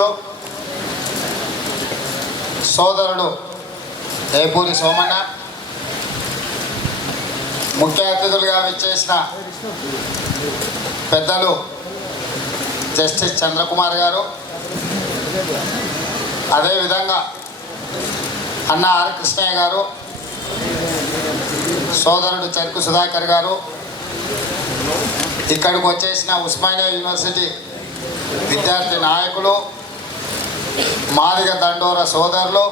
అధ్యక్షులు సోదరుడు ఏపూరి సోమన్న, ముఖ్య అతిథులుగా విచ్చేసిన పెద్దలు జస్టిస్ చంద్రకుమార్ గారు, అదేవిధంగా అన్న ఆర్ కృష్ణయ్య గారు, సోదరుడు చెరుకు సుధాకర్ గారు, ఇక్కడికి వచ్చేసిన ఉస్మానియా యూనివర్సిటీ విద్యార్థి నాయకులు, మాదిగ దండోర సోదరులు,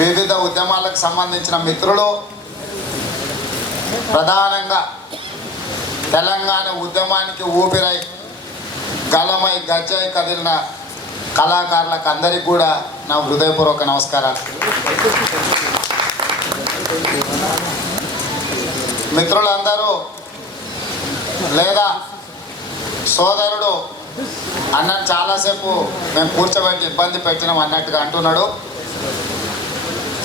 వివిధ ఉద్యమాలకు సంబంధించిన మిత్రులు, ప్రధానంగా తెలంగాణ ఉద్యమానికి ఊపిరై గలమై గజ్జై కదిలిన కళాకారులకు అందరికీ కూడా నా హృదయపూర్వక నమస్కారాలు. మిత్రులందరూ లేదా సోదరుడు అన్నను చాలాసేపు మేము కూర్చోబెట్టి ఇబ్బంది పెట్టినాం అన్నట్టుగా అంటున్నాడు.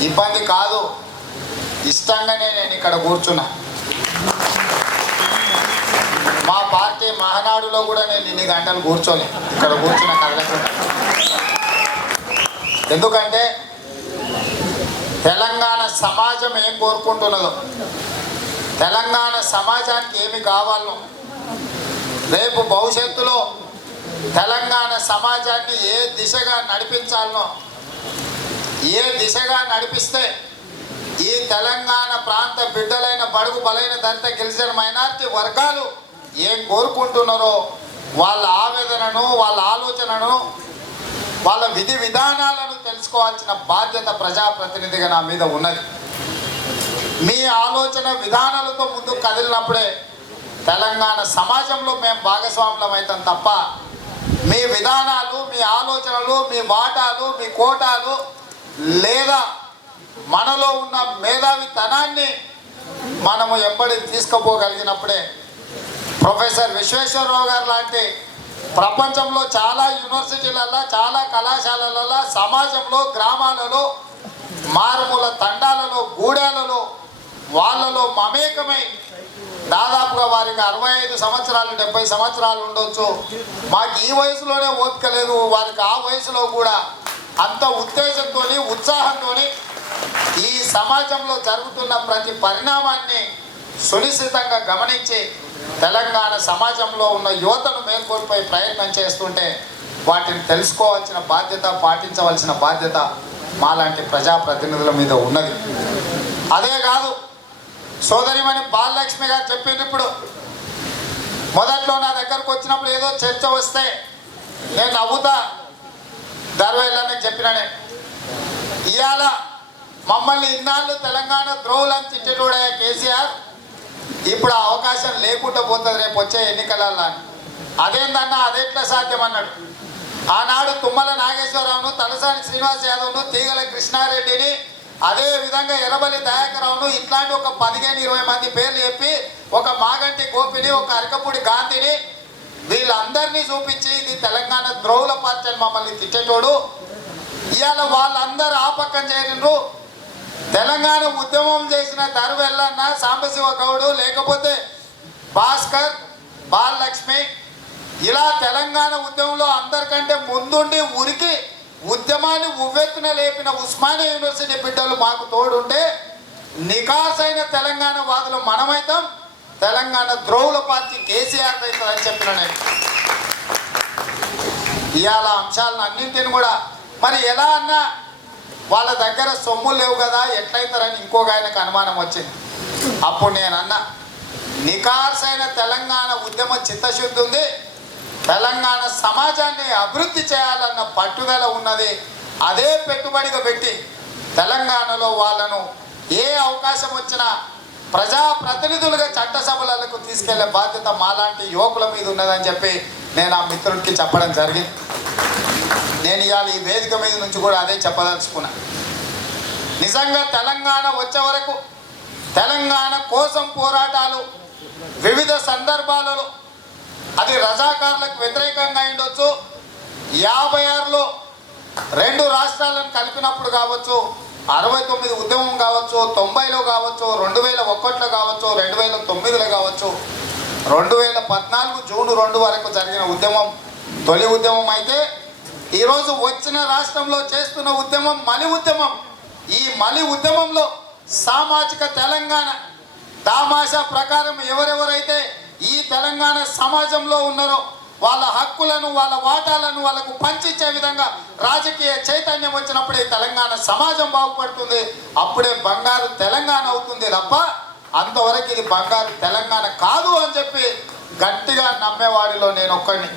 ఇబ్బంది కాదు, ఇష్టంగానే నేను ఇక్కడ కూర్చున్నా. మా పార్టీ మహానాడులో కూడా నేను ఇన్ని గంటలు కూర్చొని ఇక్కడ కూర్చున్న కదలకుండా. ఎందుకంటే తెలంగాణ సమాజం ఏం కోరుకుంటున్నదో, తెలంగాణ సమాజానికి ఏమి కావాలో, రేపు భవిష్యత్తులో తెలంగాణ సమాజాన్ని ఏ దిశగా నడిపించాలనో, ఏ దిశగా నడిపిస్తే ఈ తెలంగాణ ప్రాంత బిడ్డలైన బడుగు బలైన దళిత గిరిజన మైనారిటీ వర్గాలు ఏం కోరుకుంటున్నారో వాళ్ళ ఆవేదనను, వాళ్ళ ఆలోచనను, వాళ్ళ విధి విధానాలను తెలుసుకోవాల్సిన బాధ్యత ప్రజాప్రతినిధిగా నా మీద ఉన్నది. మీ ఆలోచన విధానాలతో ముందుకు కదిలినప్పుడే తెలంగాణ సమాజంలో మేము భాగస్వాములం అవుతాం తప్ప మీ విధానాలు, మీ ఆలోచనలు, మీ వాటాలు, మీ కోటాలు లేదా మనలో ఉన్న మేధావితనాన్ని మనము ఎప్పటి తీసుకుపోగలిగినప్పుడే ప్రొఫెసర్ విశ్వేశ్వరరావు గారు లాంటి ప్రపంచంలో చాలా యూనివర్సిటీలలో, చాలా కళాశాలలలో, సమాజంలో, గ్రామాలలో, మారుమూల తండాలలో, గూడాలలో వాళ్ళలో మమేకమై దాదాపుగా వారికి 65 సంవత్సరాలు 70 సంవత్సరాలు ఉండొచ్చు. మాకు ఈ వయసులోనే ఓపిక లేదు, వారికి ఆ వయసులో కూడా అంత ఉత్తేజంతో, ఉత్సాహంతో ఈ సమాజంలో జరుగుతున్న ప్రతి పరిణామాన్ని సునిశ్చితంగా గమనించి తెలంగాణ సమాజంలో ఉన్న యువతను మేల్కొల్పే ప్రయత్నం చేస్తుంటే వాటిని తెలుసుకోవాల్సిన బాధ్యత, పాటించవలసిన బాధ్యత మాలాంటి ప్రజాప్రతినిధుల మీద ఉన్నది. అదే కాదు, సోదరిమణి బాలలక్ష్మి గారు చెప్పింది. ఇప్పుడు మొదట్లో నా దగ్గరకు వచ్చినప్పుడు ఏదో చర్చ వస్తే నేను నవ్వుతా దర్వేళ్ళని చెప్పినానే. ఇవాళ మమ్మల్ని ఇన్నాళ్ళు తెలంగాణ ద్రోవులని తిట్టేటోడే కేసీఆర్, ఇప్పుడు ఆ అవకాశం లేకుండా పోతుంది రేపు వచ్చే ఎన్నికలలో. అదేందన్నా, అదెట్లా సాధ్యం అన్నాడు. ఆనాడు తుమ్మల నాగేశ్వరరావును, తలసాని శ్రీనివాస్ యాదవ్ను, తీగల కృష్ణారెడ్డిని, అదే విధంగా ఎర్రబల్లి దయాకరావును, ఇట్లాంటి ఒక 15-20 మంది పేర్లు చెప్పి ఒక మాగంటి గోపిని, ఒక అరకపూడి గాంధీని, వీళ్ళందరినీ చూపించి ఇది తెలంగాణ ద్రోవుల పార్టీ అని మమ్మల్ని తిట్టేటోడు. ఇవాళ వాళ్ళందరూ ఆ పక్కన చేరినరు. తెలంగాణ ఉద్యమం చేసిన దర్వెల్లన్న, సాంబశివ గౌడు, లేకపోతే భాస్కర్, బాలలక్ష్మి, ఇలా తెలంగాణ ఉద్యమంలో అందరికంటే ముందుండి ఉరికి ఉద్యమాన్ని ఉవ్వెత్తున లేపిన ఉస్మానియా యూనివర్సిటీ బిడ్డలు మాకు తోడుంటే నికాసైన తెలంగాణ వాదులు మనమైతాం, తెలంగాణ ద్రోవుల పార్టీ కేసీఆర్ అవుతుందని చెప్పిన నేను. ఇవాళ అంశాలను అన్నింటిని కూడా మరి ఎలా అన్నా వాళ్ళ దగ్గర సొమ్ములు లేవు కదా ఎట్లయితారని ఇంకొక ఆయనకు అనుమానం వచ్చింది. అప్పుడు నేను అన్నా, నికాసైన తెలంగాణ ఉద్యమ చిత్తశుద్ధి ఉంది, తెలంగాణ సమాజాన్ని అభివృద్ధి చేయాలన్న పట్టుదల ఉన్నది. అదే పెట్టుబడిగా పెట్టి తెలంగాణలో వాళ్ళను ఏ అవకాశం వచ్చినా ప్రజాప్రతినిధులుగా చట్టసభలకు తీసుకెళ్లే బాధ్యత మాలాంటి యువకుల మీద ఉన్నదని చెప్పి నేను ఆ మిత్రుడికి చెప్పడం జరిగింది. నేను ఇవాళ ఈ వేదిక మీద నుంచి కూడా అదే చెప్పదలుచుకున్నా. నిజంగా తెలంగాణ వచ్చే వరకు తెలంగాణ కోసం పోరాటాలు వివిధ సందర్భాలలో, అది రజాకారులకు వ్యతిరేకంగా ఉండొచ్చు, 56లో 2 రాష్ట్రాలను కలిపినప్పుడు కావచ్చు, 69 ఉద్యమం కావచ్చు, 90లో కావచ్చు, 2001లో కావచ్చు, 2009లో కావచ్చు, 2014 జూన్ 2 వరకు జరిగిన ఉద్యమం తొలి ఉద్యమం అయితే ఈరోజు వచ్చిన రాష్ట్రంలో చేస్తున్న ఉద్యమం మలి ఉద్యమం. ఈ మలి ఉద్యమంలో సామాజిక తెలంగాణ తామాషా ప్రకారం ఎవరెవరైతే ఈ తెలంగాణ సమాజంలో ఉన్నారో వాళ్ళ హక్కులను వాళ్ళ వాటాలను వాళ్ళకు పంచిచ్చే విధంగా రాజకీయ చైతన్యం వచ్చినప్పుడే తెలంగాణ సమాజం బాగుపడుతుంది. అప్పుడే బంగారు తెలంగాణ అవుతుంది తప్ప అంతవరకు ఇది బంగారు తెలంగాణ కాదు అని చెప్పి గట్టిగా నమ్మేవాడిలో నేను ఒక్కడిని.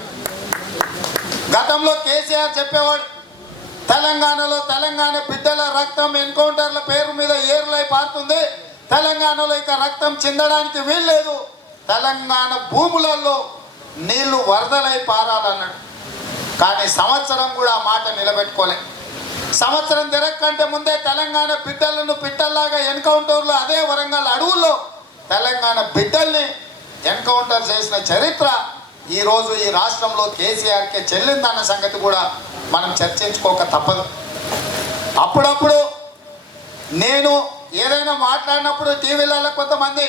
గతంలో కేసీఆర్ చెప్పేవాడు, తెలంగాణలో తెలంగాణ బిడ్డల రక్తం ఎన్కౌంటర్ల పేరు మీద ఏరులై పారుతుంది, తెలంగాణలో ఇక రక్తం చిందడానికి వీల్లేదు, తెలంగాణ భూములలో నీళ్లు వరదలై పారాలన్నాడు. కానీ సంవత్సరం కూడా ఆ మాట నిలబెట్టుకోలే. సంవత్సరం తిరగకంటే ముందే తెలంగాణ బిడ్డలను పిట్టల్లాగా ఎన్కౌంటర్లు అదే వరంగల్ అడవుల్లో తెలంగాణ బిడ్డల్ని ఎన్కౌంటర్ చేసిన చరిత్ర ఈరోజు ఈ రాష్ట్రంలో కేసీఆర్కే చెల్లిందన్న సంగతి కూడా మనం చర్చించుకోక తప్పదు. అప్పుడప్పుడు నేను ఏదైనా మాట్లాడినప్పుడు టీవీలలో కొంతమంది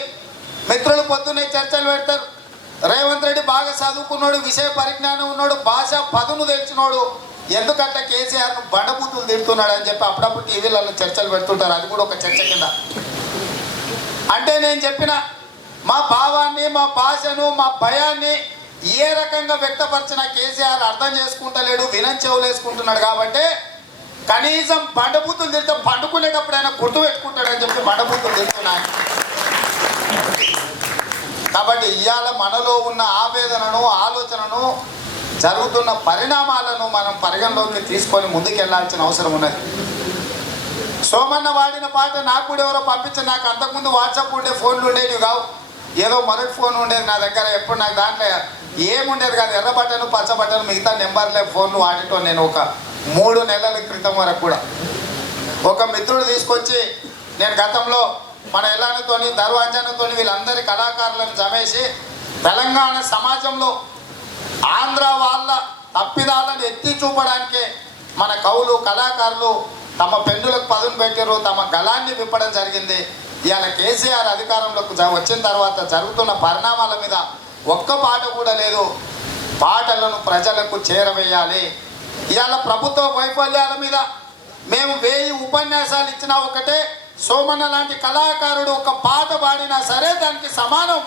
మిత్రులు పొద్దున్నే చర్చలు పెడతారు, రేవంత్ రెడ్డి బాగా చదువుకున్నాడు, విషయ పరిజ్ఞానం ఉన్నాడు, భాష పదును తెలిసినోడు, ఎందుకంటే కేసీఆర్ను బండబూతులు తిడుతున్నాడు అని చెప్పి అప్పుడప్పుడు టీవీలలో చర్చలు పెడుతుంటారు. అది కూడా ఒక చర్చ కింద. అంటే నేను చెప్పిన మా భావాన్ని, మా భాషను, మా భయాన్ని ఏ రకంగా వ్యక్తపరిచిన కేసీఆర్ అర్థం చేసుకుంటలేడు, వినం చెవులు వేసుకుంటున్నాడు. కాబట్టి కనీసం బండబూతులు తిడితే పండుకునేటప్పుడు ఆయన గుర్తు పెట్టుకుంటాడని చెప్పి బండబూతులు తిడుతున్నాను. కాబట్టి ఇవాళ మనలో ఉన్న ఆవేదనను, ఆలోచనను, జరుగుతున్న పరిణామాలను మనం పరిగణలోకి తీసుకొని ముందుకెళ్లాల్సిన అవసరం ఉన్నది. సోమన్న వాడిన పాట నాకు కూడా ఎవరో పంపించి, నాకు అంతకుముందు వాట్సాప్ ఉండే ఫోన్లు ఉండేవి కావు, ఏదో మొదటి ఫోన్ ఉండేది నా దగ్గర. ఎప్పుడు నాకు దాంట్లో ఏముండేది కాదు, ఎర్ర బటన్, పచ్చ బటన్, మిగతా నెంబర్లే ఫోన్లు వాడటం. నేను ఒక 3 నెలల క్రితం వరకు కూడా ఒక మిత్రుడు తీసుకొచ్చి, నేను గతంలో మన ఎల్లానితోని దర్వాంజనతోని వీళ్ళందరి కళాకారులను జమేసి తెలంగాణ సమాజంలో ఆంధ్ర వాళ్ళ తప్పిదాలను ఎత్తి చూపడానికే మన కవులు, కళాకారులు తమ పెన్నులకు పదును పెట్టారు, తమ గళాన్ని విప్పడం జరిగింది. ఇవాళ కేసీఆర్ అధికారంలోకి వచ్చిన తర్వాత జరుగుతున్న పరిణామాల మీద ఒక్క పాట కూడా లేదు. పాటలను ప్రజలకు చేరవేయాలి. ఇవాళ ప్రభుత్వ వైఫల్యాల మీద మేము 1000 ఉపన్యాసాలు ఇచ్చినా ఒకటే, సోమన్న లాంటి కళాకారుడు ఒక పాట పాడినా సరే దానికి సమానం.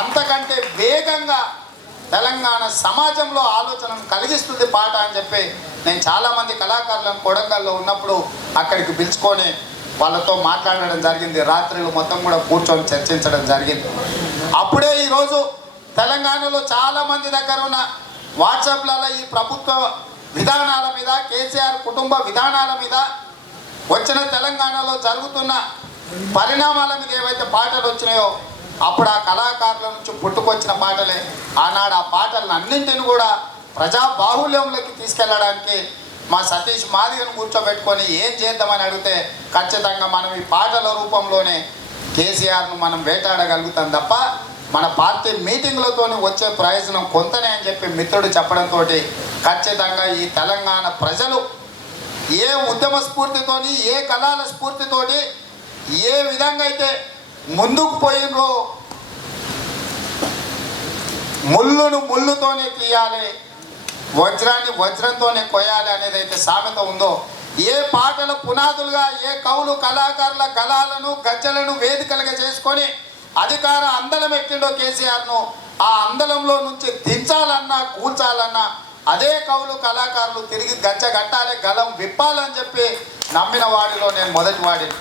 అంతకంటే వేగంగా తెలంగాణ సమాజంలో ఆలోచనను కలిగిస్తుంది పాట అని చెప్పి నేను చాలామంది కళాకారులను కొడంగల్లో ఉన్నప్పుడు అక్కడికి పిలుచుకొని వాళ్ళతో మాట్లాడడం జరిగింది. రాత్రులు మొత్తం కూడా కూర్చొని చర్చించడం జరిగింది. అప్పుడే ఈరోజు తెలంగాణలో చాలామంది దగ్గర ఉన్న వాట్సాప్లలో ఈ ప్రభుత్వ విధానాల మీద, కేసీఆర్ కుటుంబ విధానాల మీద, వచ్చిన తెలంగాణలో జరుగుతున్న పరిణామాల మీద ఏవైతే పాటలు వచ్చినాయో అప్పుడు ఆ కళాకారుల నుంచి పుట్టుకొచ్చిన పాటలే. ఆనాడు ఆ పాటలను అన్నింటిని కూడా ప్రజా బాహుల్యంలోకి తీసుకెళ్ళడానికి మా సతీష్ మాదిగను కూర్చోబెట్టుకొని ఏం చేద్దామని అడిగితే ఖచ్చితంగా మనం ఈ పాటల రూపంలోనే కేసీఆర్ను మనం వేటాడగలుగుతాం తప్ప మన పార్టీ మీటింగ్లతో వచ్చే ప్రయోజనం కొంతనే అని చెప్పి మిత్రుడు చెప్పడంతో ఖచ్చితంగా ఈ తెలంగాణ ప్రజలు ఏ ఉద్యమ స్ఫూర్తితోని, ఏ కళాల స్ఫూర్తితోటి ఏ విధంగా అయితే ముందుకు పోయినో, ముళ్ళును ముళ్ళుతోనే తీయాలి, వజ్రాన్ని వజ్రంతోనే కొయ్యాలి అనేది అయితే సామెత ఉందో, ఏ పాటల పునాదులుగా ఏ కవులు కళాకారుల గళాలను గజ్జలను వేదికలుగా చేసుకొని అధికార అందలం ఎక్కిండో కేసీఆర్ను, ఆ అందలంలో నుంచి దించాలన్నా కూల్చాలన్నా అదే కవులు కళాకారులు తిరిగి గజ్జ కట్టాలి, గలం విప్పాలని చెప్పి నమ్మిన వాడిలో నేను మొదటి వాడిని.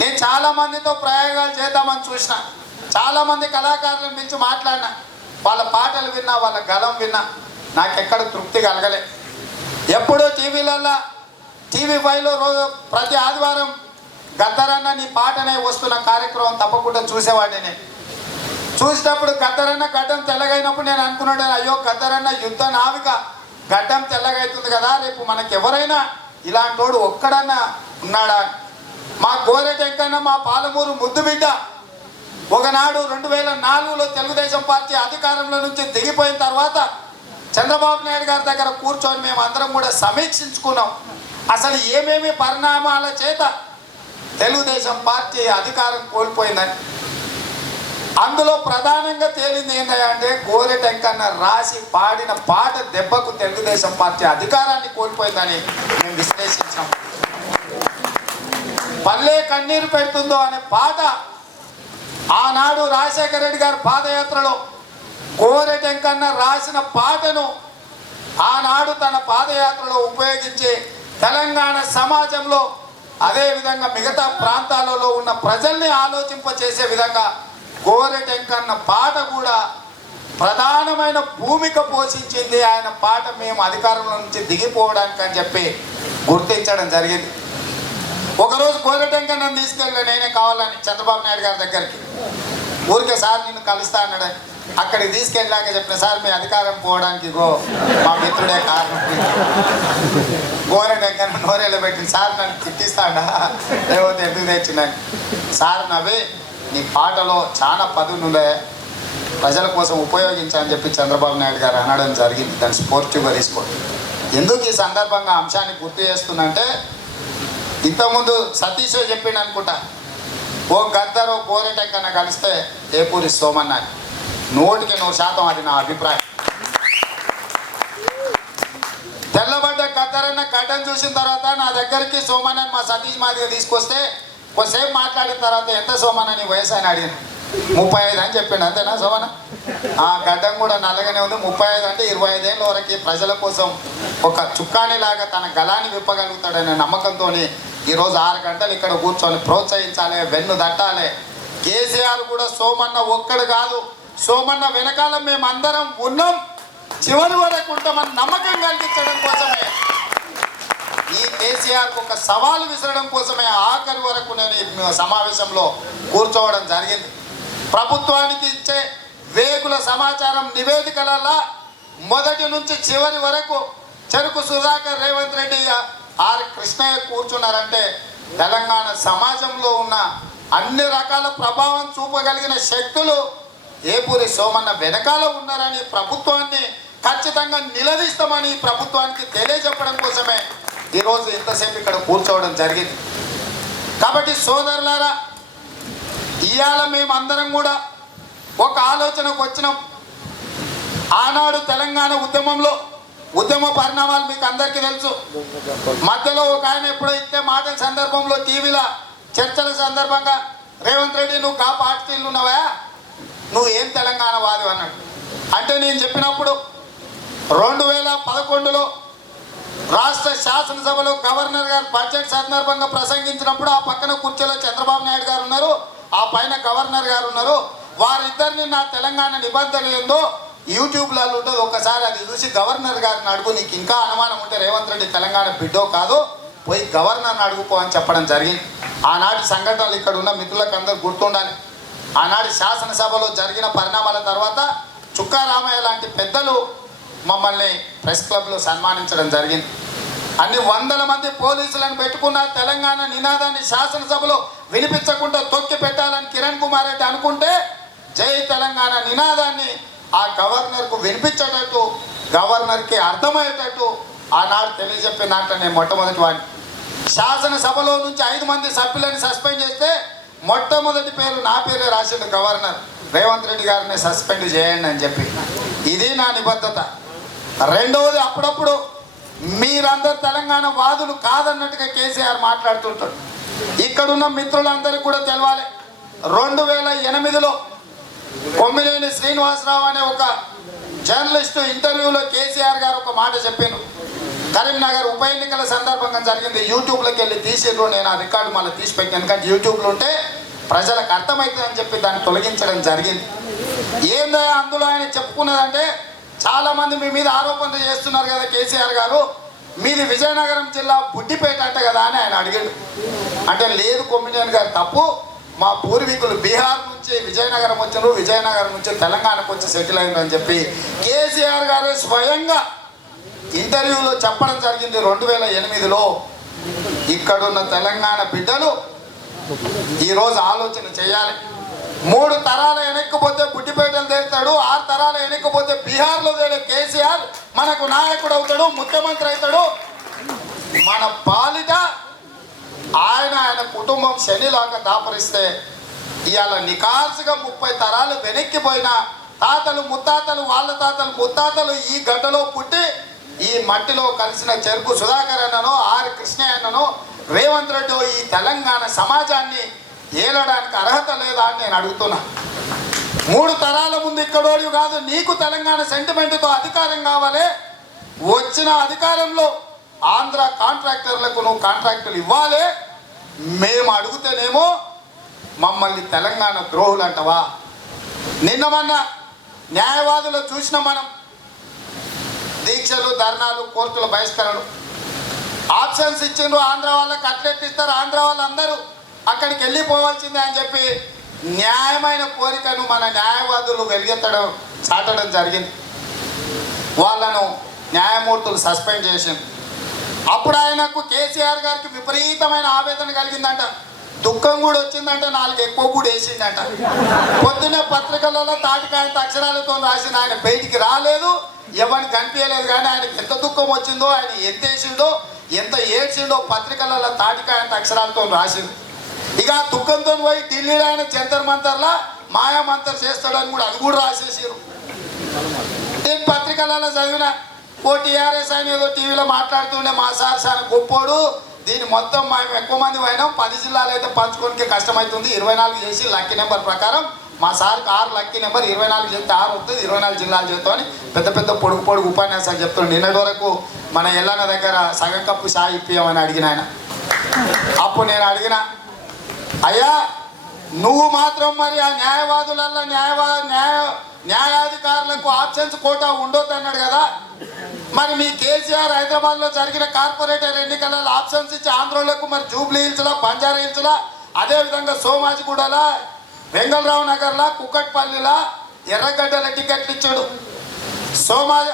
నేను చాలామందితో ప్రయోగాలు చేద్దామని చూసిన, చాలామంది కళాకారులను పిలిచి మాట్లాడినా, వాళ్ళ పాటలు విన్నా, వాళ్ళ గలం విన్నా, నాకెక్కడ తృప్తి కలగలే. ఎప్పుడో టీవీలలో TV5లో రోజు ప్రతి ఆదివారం గద్దరన్న నీ పాటనే వస్తున్న కార్యక్రమం తప్పకుండా చూసేవాడిని. నేను చూసినప్పుడు గద్దరన్న గడ్డం తెల్లగైనప్పుడు నేను అనుకున్నాడు, అయ్యో గద్దరన్న యుద్ధ నావిక గడ్డం తెల్లగైతుంది కదా, రేపు మనకి ఎవరైనా ఇలాంటోడు ఒక్కడన్నా ఉన్నాడా. మా గోరెటెంకన్న, మా పాలమూరు ముద్దు బిడ్డ ఒకనాడు 2004లో తెలుగుదేశం పార్టీ అధికారంలో నుంచి దిగిపోయిన తర్వాత చంద్రబాబు నాయుడు గారి దగ్గర కూర్చొని మేము అందరం కూడా సమీక్షించుకున్నాం. అసలు ఏమేమి పరిణామాల చేత తెలుగుదేశం పార్టీ అధికారం కోల్పోయిందని. అందులో ప్రధానంగా తేలింది ఏంటంటే గోరెటెంకన్న రాసి పాడిన పాట దెబ్బకు తెలుగుదేశం పార్టీ అధికారాన్ని కోల్పోయిందని మేము విశ్లేషించాం. పల్లె కన్నీరు పెడుతుందో అనే పాట ఆనాడు రాజశేఖర రెడ్డి గారి పాదయాత్రలో గోరెటెంకన్న రాసిన పాటను ఆనాడు తన పాదయాత్రలో ఉపయోగించి తెలంగాణ సమాజంలో అదేవిధంగా మిగతా ప్రాంతాలలో ఉన్న ప్రజల్ని ఆలోచింపచేసే విధంగా గోరెటెంకన్న పాట కూడా ప్రధానమైన భూమిక పోషించింది. ఆయన పాట మేము అధికారంలో నుంచి దిగిపోవడానికి అని చెప్పి గుర్తించడం జరిగింది. ఒకరోజు గోరెటెంకన్నను తీసుకెళ్ళి నేనే కావాలని చంద్రబాబు నాయుడు గారి దగ్గరికి ఊరికే సార్ నిన్ను కలుస్తా అన్నాడు. అక్కడికి తీసుకెళ్ళాక చెప్పిన సార్ మీ అధికారం పోవడానికి మా మిత్రుడే కారణం. గోరెటెంకన్న నోరేళ్ళు పెట్టింది సార్ నన్ను తిట్టిస్తాడా లేకపోతే ఎందుకు తెచ్చిందని. సార్ నవ్వి నీ పాటలో చాలా పదునుండే ప్రజల కోసం ఉపయోగించని చెప్పి చంద్రబాబు నాయుడు గారు అనడం జరిగింది. దాన్ని స్పోర్టివ్గా తీసుకోండి. ఎందుకు ఈ సందర్భంగా అంశాన్ని గుర్తు చేస్తుందంటే ఇంతకుముందు సతీష్ చెప్పిండు అనుకుంటా, ఓ గద్దరు గోరెటెంకన్న కలిస్తే ఏపూరి సోమన్న. 100% అది నా అభిప్రాయం. తెల్లబడ్డ గద్దరన్న గడ్డను చూసిన తర్వాత నా దగ్గరికి సోమన్న మా సతీష్ మాదిగా తీసుకొస్తే కొద్దిసేపు మాట్లాడిన తర్వాత ఎంత సోమన్న నీ వయసు అని అడిగింది. 35 అని చెప్పిండు. అంతేనా సోమన్న? గడ్డం కూడా నల్లగానే ఉంది. 35 అంటే 25 ఏళ్ళ వరకు ప్రజల కోసం ఒక చుక్కానిలాగా తన గలాన్ని విప్పగలుగుతాడనే నమ్మకంతో ఈరోజు 6 గంటలు ఇక్కడ కూర్చొని ప్రోత్సహించాలి, వెన్ను దట్టాలి. కేసీఆర్ కూడా సోమన్న ఒక్కడు కాదు, సోమన్న వెనకాల మేమందరం ఉన్నాం, చివరి వరకు ఉంటామని నమ్మకం కలిగించడం కోసమే ఈ కేసీఆర్కు ఒక సవాలు విసరడం కోసమే ఆఖరి వరకు నేను ఈ సమావేశంలో కూర్చోవడం జరిగింది. ప్రభుత్వానికి ఇచ్చే వేగుల సమాచారం నివేదికలలో మొదటి నుంచి చివరి వరకు చెరుకు సుధాకర్, రేవంత్ రెడ్డి, ఆర్ కృష్ణయ్య కూర్చున్నారంటే తెలంగాణ సమాజంలో ఉన్న అన్ని రకాల ప్రభావం చూపగలిగిన శక్తులు ఏపూరి సోమన్న వెనకాల ఉన్నారని ప్రభుత్వాన్ని ఖచ్చితంగా నిలదీస్తామని ప్రభుత్వానికి తెలియజెప్పడం కోసమే ఈరోజు ఇంతసేపు ఇక్కడ కూర్చోవడం జరిగింది. కాబట్టి సోదరులారా, ఇవాళ మేమందరం కూడా ఒక ఆలోచనకు వచ్చినాం. ఆనాడు తెలంగాణ ఉద్యమంలో ఉద్యమ పరిణామాలు మీకు అందరికీ తెలుసు. మధ్యలో ఒక ఆయన ఎప్పుడో ఇచ్చే మాటల సందర్భంలో టీవీలో చర్చల సందర్భంగా రేవంత్ రెడ్డి నువ్వు కా పార్టీలు ఉన్నావా, నువ్వు ఏం తెలంగాణ వాది అన్నాడు. అంటే నేను చెప్పినప్పుడు 2011లో రాష్ట్ర శాసనసభలో గవర్నర్ గారు బడ్జెట్ సందర్భంగా ప్రసంగించినప్పుడు ఆ పక్కన కుర్చీలో చంద్రబాబు నాయుడు గారు ఉన్నారు, ఆ పైన గవర్నర్ గారు ఉన్నారు. వారిద్దరిని నా తెలంగాణ నిబంధన ఏందో యూట్యూబ్లలో ఉంటుంది, ఒక్కసారి అది చూసి గవర్నర్ గారిని అడుగు, నీకు ఇంకా అనుమానం ఉంటే రేవంత్ రెడ్డి తెలంగాణ బిడ్డో కాదు, పోయి గవర్నర్ని అడుగుపో అని చెప్పడం జరిగింది. ఆనాటి సంఘటనలు ఇక్కడ ఉన్న మిత్రులకు అందరూ గుర్తుండాలి. ఆనాటి శాసనసభలో జరిగిన పరిణామాల తర్వాత చుక్కా రామయ్య లాంటి పెద్దలు మమ్మల్ని ప్రెస్ క్లబ్లో సన్మానించడం జరిగింది. అన్ని వందల మంది పోలీసులను పెట్టుకున్న తెలంగాణ నినాదాన్ని శాసనసభలో వినిపించకుండా తొక్కి పెట్టాలని కిరణ్ కుమార్ రెడ్డి అనుకుంటే జై తెలంగాణ నినాదాన్ని ఆ గవర్నర్కు వినిపించేటట్టు, గవర్నర్కి అర్థమయ్యేటట్టు ఆనాడు తెలియజెప్పిన దాంట్లో నేను మొట్టమొదటి వాడిని. శాసనసభలో నుంచి 5 మంది సభ్యులను సస్పెండ్ చేస్తే మొట్టమొదటి పేరు నా పేరే రాసిండు గవర్నర్, రేవంత్ రెడ్డి గారిని సస్పెండ్ చేయండి అని చెప్పి. ఇది నా నిబద్ధత. రెండవది, అప్పుడప్పుడు మీరందరూ తెలంగాణ వాదులు కాదన్నట్టుగా కేసీఆర్ మాట్లాడుతుంటాడు. ఇక్కడున్న మిత్రులందరికీ కూడా తెలవాలి, 2008లో కొమ్మినేని శ్రీనివాసరావు అనే ఒక జర్నలిస్టు ఇంటర్వ్యూలో కేసీఆర్ గారు ఒక మాట చెప్పాను. కరీంనగర్ ఉప ఎన్నికల సందర్భంగా జరిగింది. యూట్యూబ్లోకి వెళ్ళి తీసేరు, నేను ఆ రికార్డు మళ్ళీ తీసి పెట్టాను, ఎందుకంటే యూట్యూబ్లో ఉంటే ప్రజలకు అర్థమవుతుందని చెప్పి దాన్ని తొలగించడం జరిగింది. ఏందో అందులో ఆయన చెప్పుకున్నదంటే, చాలామంది మీ మీద ఆరోపణలు చేస్తున్నారు కదా కేసీఆర్ గారు, మీది విజయనగరం జిల్లా బుడ్డిపేట అంట కదా అని ఆయన అడిగాడు. అంటే లేదు కొమ్మినేని గారు తప్పు, మా పూర్వీకులు బీహార్ నుంచి విజయనగరం వచ్చారు, విజయనగరం నుంచి తెలంగాణకు వచ్చి సెటిల్ అయిందని చెప్పి కేసీఆర్ గారు స్వయంగా ఇంటర్వ్యూలో చెప్పడం జరిగింది 2008లో. ఇక్కడున్న తెలంగాణ బిడ్డలు ఈరోజు ఆలోచన చేయాలి. 3 తరాల వెనక్కిపోతే బుడ్డిపేటలు తేలుతాడు, 6 తరాల వెనక్కిపోతే బీహార్లో తేలే కేసీఆర్ మనకు నాయకుడు అవుతాడు, ముఖ్యమంత్రి అవుతాడు. మన పాలిట ఆయన కుటుంబం శనిలాగా దాపరిస్తే ఇవాళ నికార్సుగా 30 తరాలు వెనక్కిపోయిన తాతలు ముత్తాతలు వాళ్ళ తాతలు ముత్తాతలు ఈ గడ్డలో పుట్టి ఈ మట్టిలో కలిసిన చెరుకు సుధాకర్ అన్ననో ఆర్ కృష్ణయ్య అన్ననో రేవంత్ రెడ్డి ఈ తెలంగాణ సమాజాన్ని ఏలడానికి అర్హత లేదా అని నేను అడుగుతున్నా. 3 తరాల ముందు ఇక్కడోడు కాదు, నీకు తెలంగాణ సెంటిమెంట్తో అధికారం కావాలి. వచ్చిన అధికారంలో ఆంధ్ర కాంట్రాక్టర్లకు నువ్వు కాంట్రాక్టులు ఇవ్వాలి. మేము అడుగుతేనేమో మమ్మల్ని తెలంగాణ ద్రోహులు అంటవా? నిన్న మొన్న న్యాయవాదులు చూసిన మనం దీక్షలు ధర్నాలు కోర్టుల బహిష్కరణలు ఆప్షన్స్ ఇచ్చిండ్రు. ఆంధ్ర వాళ్ళకి అట్లెట్ ఇస్తారు, ఆంధ్ర వాళ్ళందరూ అక్కడికి వెళ్ళిపోవాల్సిందే అని చెప్పి న్యాయమైన కోరికను మన న్యాయవాదులు వెలిగెత్తడం చాటడం జరిగింది. వాళ్ళను న్యాయమూర్తులు సస్పెండ్ చేసింది. అప్పుడు ఆయనకు కేసీఆర్ గారికి విపరీతమైన ఆవేదన కలిగిందంట, దుఃఖం కూడా వచ్చిందంట, 4 ఎక్కువ కూడా వేసిందంట. పొద్దున్నే పత్రికలలో తాటికాయంత అక్షరాలతో రాసిన ఆయన బయటికి రాలేదు, ఎవరిని కనిపించలేదు. కానీ ఆయనకి ఎంత దుఃఖం వచ్చిందో, ఆయన ఎంత వేసిండో ఎంత ఏడ్చిండో పత్రికలలో తాటికాయంత అక్షరాలతో రాసింది. ఇక ఆ దుఃఖంతో పోయి ఢిల్లీలో ఆయన జంతర్ మంతర్లా మాయా మంతర్ చేస్తాడని కూడా అది కూడా రాసేసారు. నేను పత్రికలలో చదివిన ఓ టీఆర్ఎస్ ఆయన ఏదో టీవీలో మాట్లాడుతుండే, మా సార్ చాలా గొప్పోడు, దీన్ని మొత్తం మేము ఎక్కువ మంది పోయినాం, 10 జిల్లాలు అయితే పంచుకోనికి కష్టమవుతుంది, 24 చేసి లక్కీ నెంబర్ ప్రకారం మా సార్కి 6 లక్కీ నెంబర్, 24 చేస్తే 6 వస్తుంది, 24 జిల్లాలు చేస్తామని పెద్ద పెద్ద పొడుగు ఉపన్యాసాలు చెప్తాడు. నిన్నటి వరకు మన ఎల్లన్న దగ్గర సగం కప్పు షాయి ఇప్పియమని అడిగిన ఆయన. అప్పుడు నేను అడిగిన, అయ్యా నువ్వు మాత్రం మరి ఆ న్యాయవాదులలో న్యాయాధికారులకు ఆప్షన్స్ కోటా ఉండొద్దు అన్నాడు కదా, మరి మీ కేసీఆర్ హైదరాబాద్లో జరిగిన కార్పొరేటర్ ఎన్నికలలో ఆప్షన్స్ ఇచ్చి ఆంధ్రోళ్లకు మరి జూబ్లీ హిల్స్లా బంజారా హిల్స్లా అదేవిధంగా సోమాజిగూడలా వెంగళరావు నగర్లా కుక్కట్పల్లిలా ఎర్రగడ్డల టికెట్లు ఇచ్చాడు.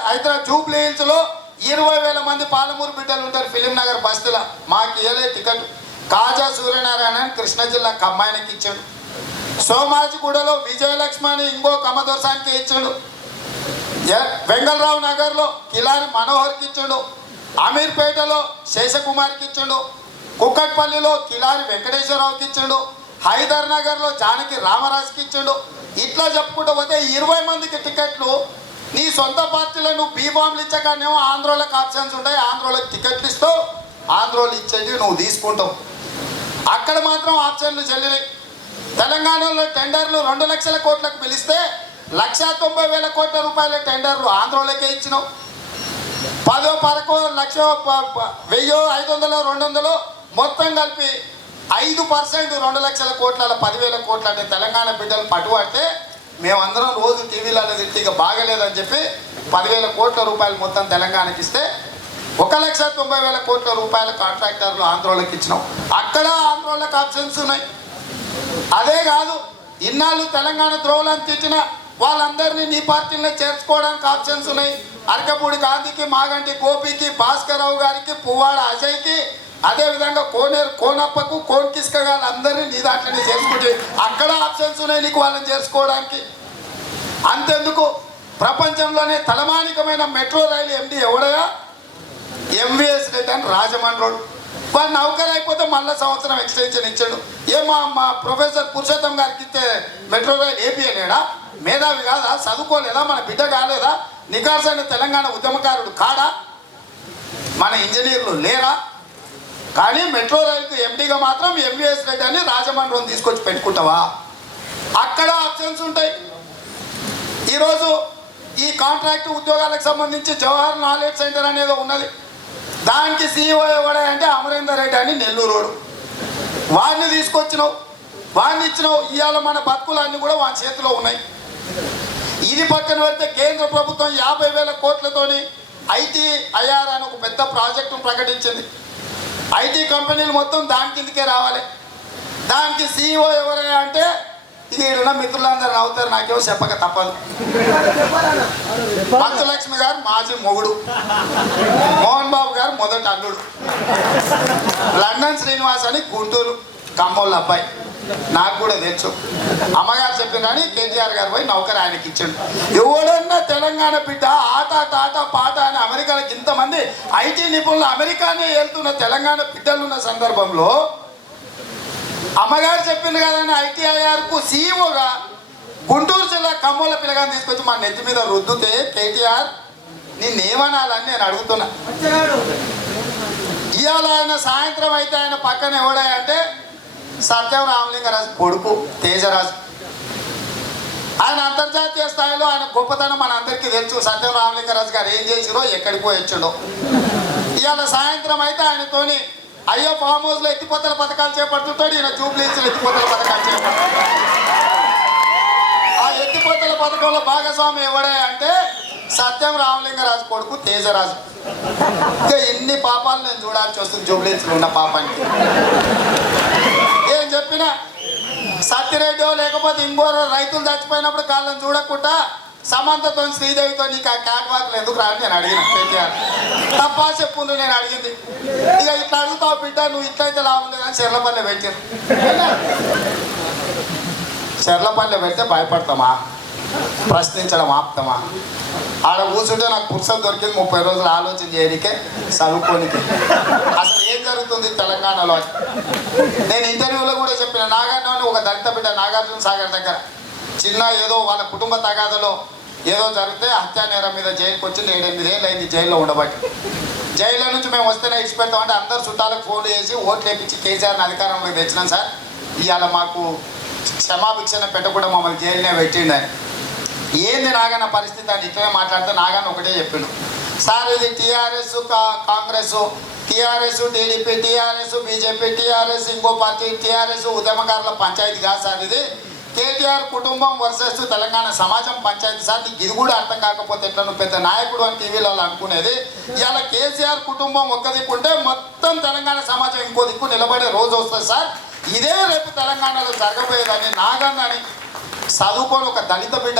హైదరాబాద్ జూబ్లీ హిల్స్లో 20,000 మంది పాలమూరు బిడ్డలు ఉంటారు ఫిలిం నగర్ బస్తీలో, మాకు ఇవ్వలే టికెట్. కాజా సూర్యనారాయణ కృష్ణా జిల్లా కమ్మాయినకి ఇచ్చాడు. సోమాజిగూడలో విజయలక్ష్మణి ఇంకో కమదోసానికి ఇచ్చాడు. వెంగళరావు నగర్లో కిలారి మనోహర్కి ఇచ్చాడు. అమీర్పేటలో శేషకుమార్కి ఇచ్చాడు. కుక్కట్పల్లిలో కిలారి వెంకటేశ్వరరావుకి ఇచ్చాడు. హైదర్ నగర్లో జానకి రామరాజుకి ఇచ్చాడు. ఇట్లా చెప్పుకుంటూ పోతే 20 మందికి టికెట్లు. నీ సొంత పార్టీలో నువ్వు బీఫామ్లు ఇచ్చగానేమో ఆంధ్రోళ్ళకి ఆప్షన్స్ ఉంటాయి, ఆంధ్రోళ్ళకి టికెట్లు ఇస్తావు, ఆంధ్రోళ్ళు ఇచ్చేది నువ్వు తీసుకుంటావు. అక్కడ మాత్రం ఆప్షన్లు చెల్లినాయి. తెలంగాణలో టెండర్లు 2 లక్షల కోట్లకు పిలిస్తే 1,90,000 కోట్ల రూపాయల టెండర్లు ఆంధ్రోళ్ళకే ఇచ్చినావు. 10 లక్ష 1,000 500 200 మొత్తం కలిపి 5% 2 లక్షల కోట్ల 10,000 కోట్లు అంటే తెలంగాణ బిడ్డలు పట్టుబడితే మేమందరం రోజు టీవీలలో తిట్టి ఇక బాగలేదని చెప్పి 10,000 కోట్ల రూపాయలు మొత్తం తెలంగాణకి ఇస్తే 1,90,000 కోట్ల రూపాయల కాంట్రాక్టర్లు ఆంధ్రోళ్ళకి ఇచ్చినాం. అక్కడ ఆంధ్రోళ్ళకి ఆప్షన్స్ ఉన్నాయి. అదే కాదు, ఇన్నాళ్ళు తెలంగాణ ద్రోవులను తెచ్చిన వాళ్ళందరినీ నీ పార్టీలో చేర్చుకోవడానికి ఆప్షన్స్ ఉన్నాయి. అరకపూడి గాంధీకి, మాగంటి గోపికి, భాస్కర్ రావు గారికి, పువ్వాడ అజయ్కి, అదేవిధంగా కోనేరు కోనప్పకు, కోన్కిస్క గారు అందరినీ నీ దాంట్లోనే చేసుకుంటే అక్కడ ఆప్షన్స్ ఉన్నాయి నీకు వాళ్ళని చేసుకోవడానికి. అంతెందుకు, ప్రపంచంలోనే తలమానికమైన మెట్రో రైలు ఎండి ఎవడగా ఎంవిఎస్ రెడ్డి అని రాజమండ్రి రోడ్. వాడు నౌకర్ అయిపోతే మళ్ళీ సంవత్సరం ఎక్స్టెన్షన్ ఇచ్చాడు. మా ప్రొఫెసర్ పురుషోత్తం గారికి ఇస్తే మెట్రో రైలు ఏపీ అనేడా? మేధావి కాదా? చదువుకోలేదా? మన బిడ్డ కాలేదా? నికార్సైన తెలంగాణ ఉద్యమకారుడు కాడా? మన ఇంజనీర్లు లేరా? కానీ మెట్రో రైలుకు ఎండీగా మాత్రం ఎంవిఎస్ రెడ్డి అని రాజమండ్రిని తీసుకొచ్చి పెట్టుకుంటావా? అక్కడ ఆప్షన్స్ ఉంటాయి. ఈరోజు ఈ కాంట్రాక్ట్ ఉద్యోగాలకు సంబంధించి జవహర్ నాలెడ్జ్ సెంటర్ అనేది ఉన్నది. దానికి సీఈఓ ఎవడే అంటే అమరేందర్ రెడ్డి అని నెల్లూరోడు. వాడిని తీసుకొచ్చినావు, వాడిని ఇచ్చినావు. ఇవాళ మన బతుకులన్నీ కూడా వాని చేతిలో ఉన్నాయి. ఇది పక్కన పెడితే కేంద్ర ప్రభుత్వం 50,000 కోట్లతోని ఐటీఐఆర్ అని ఒక పెద్ద ప్రాజెక్టును ప్రకటించింది. ఐటీ కంపెనీలు మొత్తం దాని కిందకే రావాలి. దానికి సీఈఓ ఎవరైనా అంటే ఈడున్న మిత్రులందరూ నవ్వుతారు, నాకేమో చెప్పక తప్పదు. పంచలక్ష్మి గారు మాజీ మొగుడు, మోహన్ బాబు గారు మొదటి అల్లుడు, లండన్ శ్రీనివాస్ అని గుంటూరు కమ్మోళ్ళ అబ్బాయి, నాకు కూడా తెలుసు. అమ్మగారు చెప్పిందని కేటీఆర్ గారు పోయి నౌకరు ఆయనకి ఇచ్చాడు. ఎవడన్నా తెలంగాణ బిడ్డ ఆట టాట పాట అని అమెరికాకి ఇంతమంది ఐటీ నిపుణులు అమెరికానే వెళ్తున్న తెలంగాణ బిడ్డలున్న సందర్భంలో అమ్మగారు చెప్పింది కదని ఐటీఐఆర్కు సీఈఓగా గుంటూరు జిల్లా కమ్మోల పిల్లగాని తీసుకొచ్చి మా నెత్తి మీద రుద్దుతే కేటీఆర్ నిన్నేమనాలని నేను అడుగుతున్నా. ఇవాళ ఆయన సాయంత్రం అయితే ఆయన పక్కన ఎవడంటే సత్యం రామలింగరాజు కొడుకు తేజరాజు. ఆయన అంతర్జాతీయ స్థాయిలో ఆయన గొప్పతనం మన అందరికీ తెలుసు. సత్యం రామలింగరాజు గారు ఏం చేసిరో ఎక్కడికి పోయి వచ్చిండో. ఇవాళ సాయంత్రం అయితే ఆయనతోని అయ్యో ఫామ్ హౌస్లో ఎత్తిపోతల పథకాలు చేపడుతుంటాడు, ఈయన జూబ్లీస్లో ఎత్తిపోతల పథకాలు చేపడుతుంటాడు. ఆ ఎత్తిపోతల పథకంలో భాగస్వామి ఎవడే అంటే సత్యం రామలింగరాజు కొడుకు తేజరాజు. ఇంకా ఎన్ని పాపాలు నేను చూడాల్సి వస్తుంది జూబ్లీస్లో ఉన్న పాపానికి. ఏం చెప్పినా సత్యరెడ్డి లేకపోతే ఇంకోరు రైతులు చచ్చిపోయినప్పుడు కాళ్ళని చూడకుండా సమంతతో శ్రీదేవితో నీకు ఆ క్యాట్ వాక్లు ఎందుకు రాని నేను అడిగిన కేటీఆర్. తప్పా చెప్పుండ్రు నేను అడిగింది. ఇక ఇట్లా అడుగుతావు బిడ్డ, నువ్వు ఇట్లయితే లాభం లేదని చెర్లపల్లె పెట్టారు. చెర్లపల్లె పెడితే భయపడతామా? ప్రశ్నించడం ఆపుతామా? ఆడ కూర్చుంటే నాకు పుస్తకం దొరికింది 30 రోజులు ఆలోచన చేయడానికే చదువుకోనికే. అసలు ఏం జరుగుతుంది తెలంగాణలో? నేను ఇంటర్వ్యూలో కూడా చెప్పిన, నాగార్జున ఒక దళిత బిడ్డ నాగార్జున సాగర్ దగ్గర చిన్న ఏదో వాళ్ళ కుటుంబ తగాదలో ఏదో జరిగితే హత్యా నేరం మీద జైలుకి వచ్చి 7-8 ఏళ్ళు అయింది జైల్లో ఉండబట్టి. జైల్లో నుంచి మేము వస్తేనే ఇచ్చిపెడతామంటే అందరు చుట్టాలకు ఫోన్లు చేసి ఓట్లు వేపించి కేసీఆర్ని అధికారంలోకి తెచ్చినాం సార్, ఇవాళ మాకు క్షమాభిక్షణ పెట్టకుండా మమ్మల్ని జైలునే పెట్టిండు. ఏంది నాగన్న పరిస్థితి అని ఇట్లనే మాట్లాడితే నాగన్న ఒకటే చెప్పిండు, సార్ ఇది TRS Congress, TRS TDP, TRS BJP, TRS ఇంకో పార్టీ, టీఆర్ఎస్ ఉద్యమకారుల పంచాయతీ కాదు సార్, ఇది కేటీఆర్ కుటుంబం వర్సెస్ తెలంగాణ సమాజం పంచాయతీ సార్. నీకు ఇది కూడా అర్థం కాకపోతే ఎట్లా నువ్వు పెద్ద నాయకుడు అని టీవీలో అనుకునేది. ఇవాళ కేసీఆర్ కుటుంబం ఒక్క దిక్కుంటే మొత్తం తెలంగాణ సమాజం ఇంకో దిక్కు నిలబడే రోజు వస్తుంది సార్. ఇదే రేపు తెలంగాణలో జరగబోయేదని నాగన్నని చదువుకొని ఒక దళిత బిడ్డ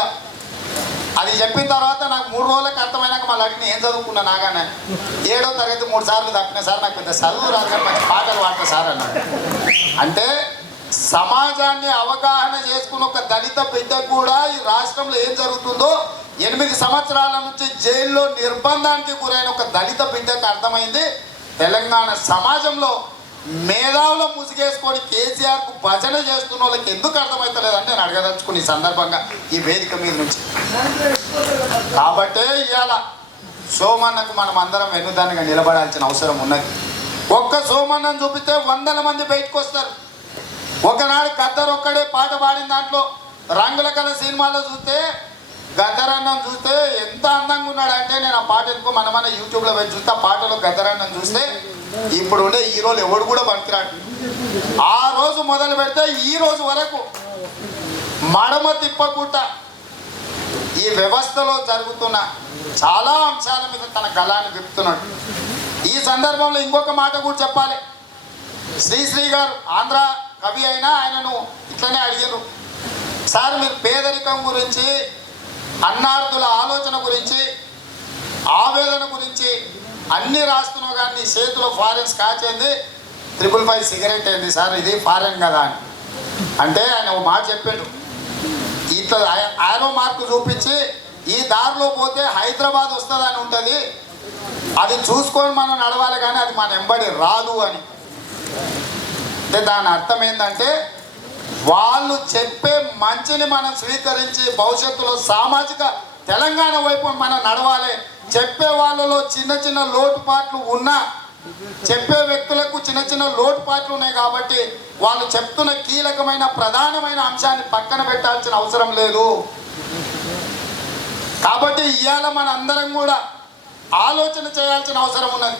అది చెప్పిన తర్వాత నాకు 3 రోజులకు అర్థమైనాక మళ్ళీ అడిగిన ఏం చదువుకున్నా నాగానే 7వ తరగతి 3 సార్లు తప్పిన సార్, నాకు పెద్ద చదువు రాదు కానీ మంచి పాటలు పాడతా సార్ అన్నాడు. అంటే సమాజాన్ని అవగాహన చేసుకున్న ఒక దళిత బిడ్డ కూడా ఈ రాష్ట్రంలో ఏం జరుగుతుందో 8 సంవత్సరాల నుంచి జైల్లో నిర్బంధానికి గురైన ఒక దళిత బిడ్డకు అర్థమైంది. తెలంగాణ సమాజంలో మేధావుల ముసుగేసుకొని కేసీఆర్కు భజన చేస్తున్న వాళ్ళకి ఎందుకు అర్థమవుతలేదని నేను అడగదలుచుకుని ఈ సందర్భంగా ఈ వేదిక మీద నుంచి. కాబట్టే ఇవాళ సోమన్నకు మనం అందరం వెన్నుదానిగా నిలబడాల్సిన అవసరం ఉన్నది. ఒక్క సోమన్నను చూపితే 100 మంది బయటకు వస్తారు. ఒకనాడు గద్దర్ ఒక్కడే పాట పాడిన దాంట్లో రంగుల కళ సినిమాలో చూస్తే గద్దరన్నం చూస్తే ఎంత అందంగా ఉన్నాడంటే, నేను ఆ పాట ఎందుకో మన యూట్యూబ్లో వెళ్ళి చూస్తే ఆ పాటలో గద్దరన్నం చూస్తే ఇప్పుడు ఉండే హీరోలు ఎవడు కూడా పనికిరాడు. ఆ రోజు మొదలు పెడితే ఈ రోజు వరకు మడమ తిప్పకుండా ఈ వ్యవస్థలో జరుగుతున్న చాలా అంశాల మీద తన గళాన్ని విప్పుతున్నాడు. ఈ సందర్భంలో ఇంకొక మాట కూడా చెప్పాలి. శ్రీశ్రీ గారు ఆంధ్ర కవి అయినా ఆయనను ఇట్లనే అడిగారు, సార్ మీరు పేదరికం గురించి, అన్నార్థుల ఆలోచన గురించి, ఆవేదన గురించి అన్నీ రాస్తున్నావు కానీ చేతిలో ఫారెన్ స్కాచ్ అయింది, 555 సిగరెట్ అయింది సార్, ఇది ఫారెన్ కదా అని అంటే ఆయన ఒక మాట చెప్పిండు. ఇట్లా ఆరో మార్కు చూపించి ఈ దారిలో పోతే హైదరాబాద్ వస్తుందని ఉంటుంది, అది చూసుకొని మనం నడవాలి కానీ అది మన ఎంబడి రాదు అని. అంటే దాని అర్థం ఏంటంటే వాళ్ళు చెప్పే మంచిని మనం స్వీకరించి భవిష్యత్తులో సామాజిక తెలంగాణ వైపు మనం నడవాలి. చెప్పే వాళ్ళలో చిన్న చిన్న లోటుపాట్లు ఉన్నా, చెప్పే వ్యక్తులకు చిన్న చిన్న లోటుపాట్లు ఉన్నాయి కాబట్టి వాళ్ళు చెప్తున్న కీలకమైన ప్రధానమైన అంశాన్ని పక్కన పెట్టాల్సిన అవసరం లేదు. కాబట్టి ఇవాళ మన అందరం కూడా ఆలోచన చేయాల్సిన అవసరం ఉన్నది.